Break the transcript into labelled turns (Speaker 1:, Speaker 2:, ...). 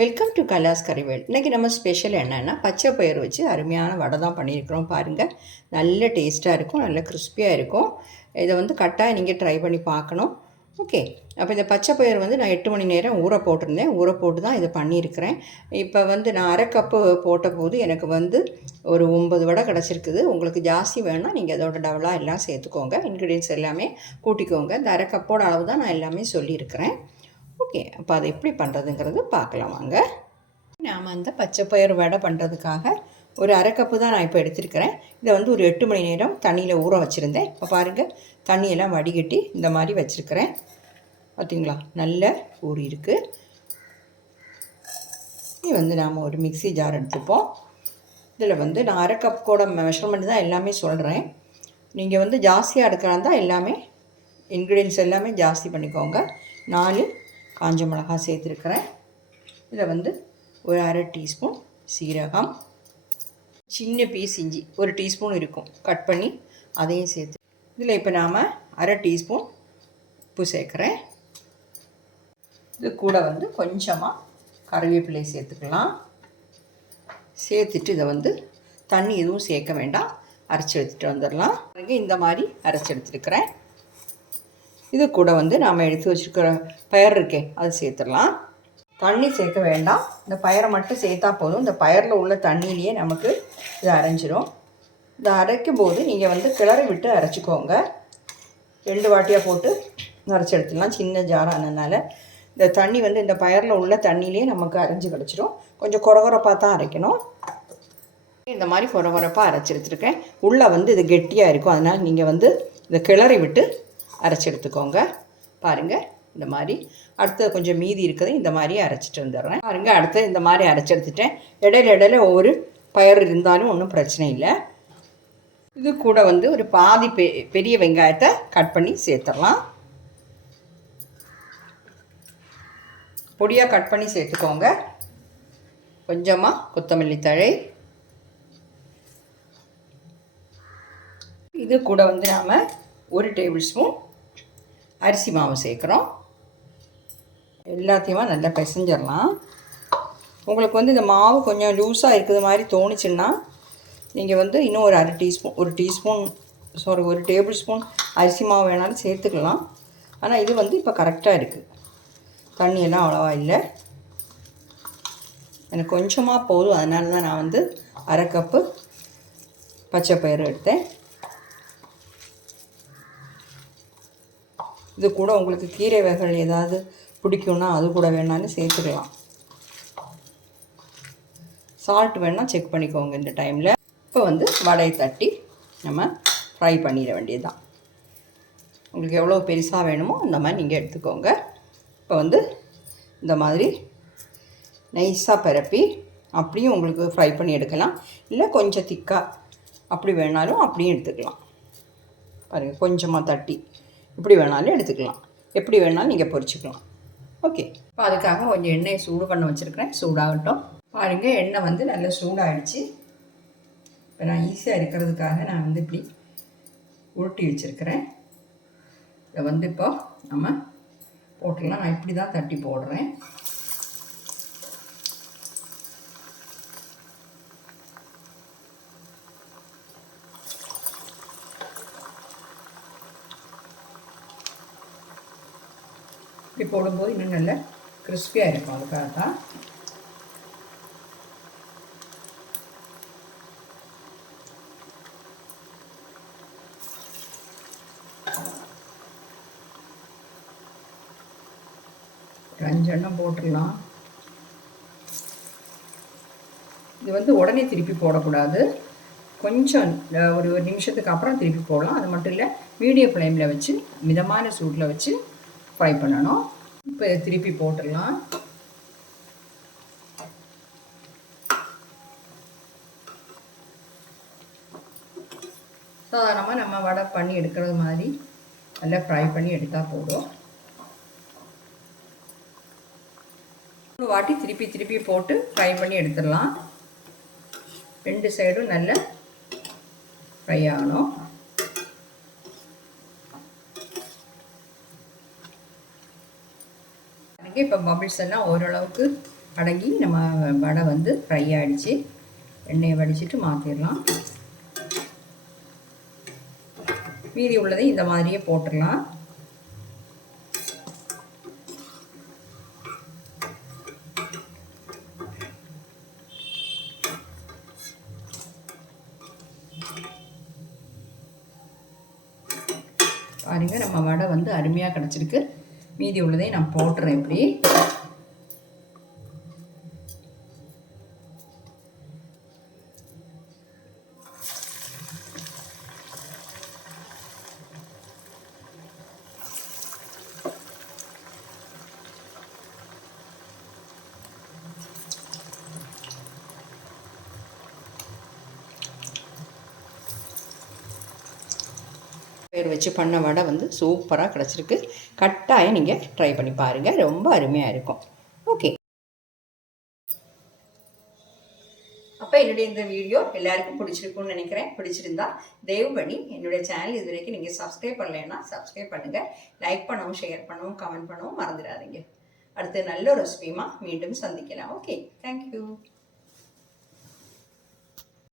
Speaker 1: Welcome to கலாஸ் கறிவேல் இன்றைக்கி நம்ம special என்னென்னா பச்சை பயிர் வச்சு அருமையான வடை தான் பண்ணியிருக்கிறோம் பாருங்கள் நல்ல டேஸ்ட்டாக இருக்கும் நல்ல கிறிஸ்பியாக இருக்கும். இதை வந்து கட்டாயம் நீங்கள் ட்ரை பண்ணி பார்க்கணும். ஓகே அப்போ இந்த பச்சை பயிர் வந்து நான் எட்டு மணி நேரம் ஊற போட்டிருந்தேன். ஊற போட்டு தான் இதை பண்ணியிருக்கிறேன். இப்போ வந்து நான் அரை கப்பு போட்ட போது எனக்கு வந்து ஒரு ஒம்பது வடை கிடச்சிருக்குது. உங்களுக்கு ஜாஸ்தி வேணும்னா நீங்கள் அதோட டபுளாக எல்லாம் சேர்த்துக்கோங்க. இன்க்ரீடியன்ஸ் எல்லாமே கூட்டிக்கோங்க. இந்த அரை கப்போட அளவு தான் நான் எல்லாமே சொல்லியிருக்கிறேன். ஓகே அப்போ அதை எப்படி பண்ணுறதுங்கிறது பார்க்கலாம் வாங்க. நாம் அந்த பச்சை பயிர் வடை பண்ணுறதுக்காக ஒரு அரை கப்பு தான் நான் இப்போ எடுத்திருக்கிறேன். இதை வந்து ஒரு எட்டு மணி நேரம் தண்ணியில் ஊற வச்சுருந்தேன். இப்போ பாருங்கள் தண்ணியெல்லாம் வடிகட்டி இந்த மாதிரி வச்சுருக்கிறேன். பார்த்தீங்களா நல்ல ஊறி இருக்குது இது வந்து நாம் ஒரு மிக்சி ஜார் எடுத்துப்போம். இதில் வந்து நான் அரை கப் கூட மெஷர்மெண்ட் தான் எல்லாமே சொல்கிறேன் நீங்கள் வந்து ஜாஸ்தியாக எடுக்கிறதா எல்லாமே இன்க்ரீடியன்ஸ் எல்லாமே ஜாஸ்தி பண்ணிக்கோங்க. நாலு காஞ்ச மிளகாய் சேர்த்துருக்குறேன். இதில் வந்து ஒரு அரை டீஸ்பூன் சீரகம் சின்ன பீஸ் இஞ்சி ஒரு டீஸ்பூன் இருக்கும். கட் பண்ணி அதையும் சேர்த்து இதில் இப்போ நாம் அரை டீஸ்பூன் உப்பு சேர்க்குறேன். இது கூட வந்து கொஞ்சமாக கருவேப்பிலை சேர்த்துக்கலாம். சேர்த்துட்டு இதை வந்து தண்ணி எதுவும் சேர்க்க வேண்டாம். அரைச்சி எடுத்துகிட்டு வந்துடலாம். இந்த மாதிரி அரைச்சி எடுத்துருக்குறேன். இது கூட வந்து நாம் எடுத்து வச்சுருக்கிற பயர் இருக்கே அது சேர்த்துடலாம். தண்ணி சேர்க்க வேண்டாம். இந்த பயரை மட்டும் சேர்த்தா போதும். இந்த பயரில் உள்ள தண்ணியிலேயே நமக்கு இது அரைஞ்சிரும். இதை அரைக்கும் போது நீங்கள் வந்து கிளறி விட்டு அரைச்சிக்கோங்க. ரெண்டு வாட்டியாக போட்டு அரைச்சி எடுத்துடலாம். சின்ன ஜாரானதுனால இந்த தண்ணி வந்து இந்த பயரில் உள்ள தண்ணியிலே நமக்கு அரைஞ்சி கிடச்சிரும். கொஞ்சம் குறகுறப்பாக தான் அரைக்கணும். இந்த மாதிரி குறகுறப்பாக அரைச்சி எடுத்துருக்கேன். உள்ளே வந்து இது கெட்டியாக இருக்கும். அதனால் நீங்கள் வந்து இதை கிளறி விட்டு அரைச்சி எடுத்துக்கோங்க பாருங்கள் இந்த மாதிரி. அடுத்து கொஞ்சம் மீதி இருக்குது இந்த மாதிரி அரைச்சிட்டு வந்துடுறேன். பாருங்கள் அடுத்து இந்த மாதிரி அரைச்சி எடுத்துட்டேன் இடையில இடையில ஒவ்வொரு பயிர் இருந்தாலும் ஒன்றும் பிரச்சனை இல்லை. இது கூட வந்து ஒரு பாதி பெ பெரிய வெங்காயத்தை கட் பண்ணி சேர்த்துடலாம். பொடியாக கட் பண்ணி சேர்த்துக்கோங்க. கொஞ்சமாக கொத்தமல்லி தழை. இது கூட வந்து நாம் ஒரு டேபிள் ஸ்பூன் அரிசி மாவு சேர்க்குறோம். எல்லாத்தையுமே நல்லா பிசைஞ்சிடலாம். உங்களுக்கு வந்து இந்த மாவு கொஞ்சம் லூஸாக இருக்கிற மாதிரி தோணுச்சுன்னா நீங்கள் வந்து இன்னும் ஒரு அரை டீஸ்பூன் ஒரு டீஸ்பூன் சாரி ஒரு டேபிள் ஸ்பூன் அரிசி மாவு வேணாலும் சேர்த்துக்கலாம். ஆனால் இது வந்து இப்போ கரெக்டாக இருக்குது தண்ணியெல்லாம் அவ்வளோவா இல்லை. எனக்கு கொஞ்சமாக போதும். அதனால தான் நான் வந்து அரை கப்பு பச்சை பயிறு எடுத்தேன். இது கூட உங்களுக்கு கீரை வகைகள் ஏதாவது பிடிக்கும்னா அது கூட வேணாலும் சேர்த்துக்கலாம். சால்ட் வேணால் செக் பண்ணிக்கோங்க இந்த டைமில் இப்போ வந்து வடையை தட்டி நம்ம ஃப்ரை பண்ணிட வேண்டியதுதான். உங்களுக்கு எவ்வளோ பெருசாக வேணுமோ அந்த மாதிரி நீங்கள் எடுத்துக்கோங்க. இப்போ வந்து இந்த மாதிரி நைஸாக பரப்பி அப்படியும் உங்களுக்கு ஃப்ரை பண்ணி எடுக்கலாம். இல்லை கொஞ்சம் திக்காக அப்படி வேணாலும் அப்படியும் எடுத்துக்கலாம். பாருங்கள் கொஞ்சமாக தட்டி. இப்படி வேணாலும் எடுத்துக்கலாம். எப்படி வேணாலும் நீங்கள் பொரிச்சுக்கலாம். ஓகே இப்போ அதுக்காக கொஞ்சம் எண்ணெயை சூடு பண்ண வச்சுருக்கிறேன். சூடாகட்டும். பாருங்கள் எண்ணெய் வந்து நல்லா சூடாகிடுச்சு இப்போ நான் ஈஸியாக இருக்கிறதுக்காக நான் வந்து இப்படி உருட்டி வச்சுருக்கிறேன். இதை வந்து இப்போ நம்ம போட்டுடலாம். நான் இப்படி தான் தட்டி போடுறேன். இப்படி போடும்போது இன்னும் நல்ல கிறிஸ்பியாக இருக்கும் அதுக்காக தான் ஒரு அஞ்சு எண்ணம் போட்டுடலாம். இது வந்து உடனே திருப்பி போடக்கூடாது. கொஞ்சம் ஒரு ஒரு நிமிஷத்துக்கு அப்புறம் திருப்பி போடலாம். அது மட்டும் இல்லை மீடியம் ஃப்ளேமில் வச்சு மிதமான சூட்டில் வச்சு ஃப்ரை பண்ணணும். இப்போ இதை திருப்பி போட்டுடலாம். சாதாரணமாக நம்ம வடை பண்ணி எடுக்கிறது மாதிரி நல்லா ஃப்ரை பண்ணி எடுத்தால் போதும். ஒரு வாட்டி திருப்பி திருப்பி போட்டு ஃப்ரை பண்ணி எடுத்துடலாம். ரெண்டு சைடும் நல்ல ஃப்ரை ஆகணும். இப்போ பபிள்ஸ் எல்லாம் ஓரளவுக்கு அடங்கி நம்ம வடை வந்து ஃப்ரை ஆகிடுச்சு எண்ணெயை வடிச்சிட்டு மாற்றிடலாம் மீதி உள்ளதை இந்த மாதிரியே போட்டுடலாம் பாருங்கள் நம்ம வடை வந்து அருமையாக கிடச்சிருக்கு. மீதி உள்ளதை நான் போட்டுறேன் இப்படி. பேர் வச்சு பண்ண வடை வந்து சூப்பராக கிடச்சிருக்கு. கட்டாயம் நீங்கள் ட்ரை பண்ணி பாருங்கள் ரொம்ப அருமையாக இருக்கும். ஓகே அப்போ என்னுடைய இந்த வீடியோ எல்லாருக்கும் பிடிச்சிருக்கும்னு நினைக்கிறேன். பிடிச்சிருந்தா தயவு பண்ணி என்னுடைய சேனல் இது வரைக்கும் நீங்கள் சப்ஸ்கிரைப் பண்ணலைன்னா சப்ஸ்கிரைப் பண்ணுங்கள் லைக் பண்ணவும் ஷேர் பண்ணவும் கமெண்ட் பண்ணவும் மறந்துடாதீங்க. அடுத்து நல்ல ஒரு ரெசிபியுமா மீண்டும் சந்திக்கலாம். Okay thank you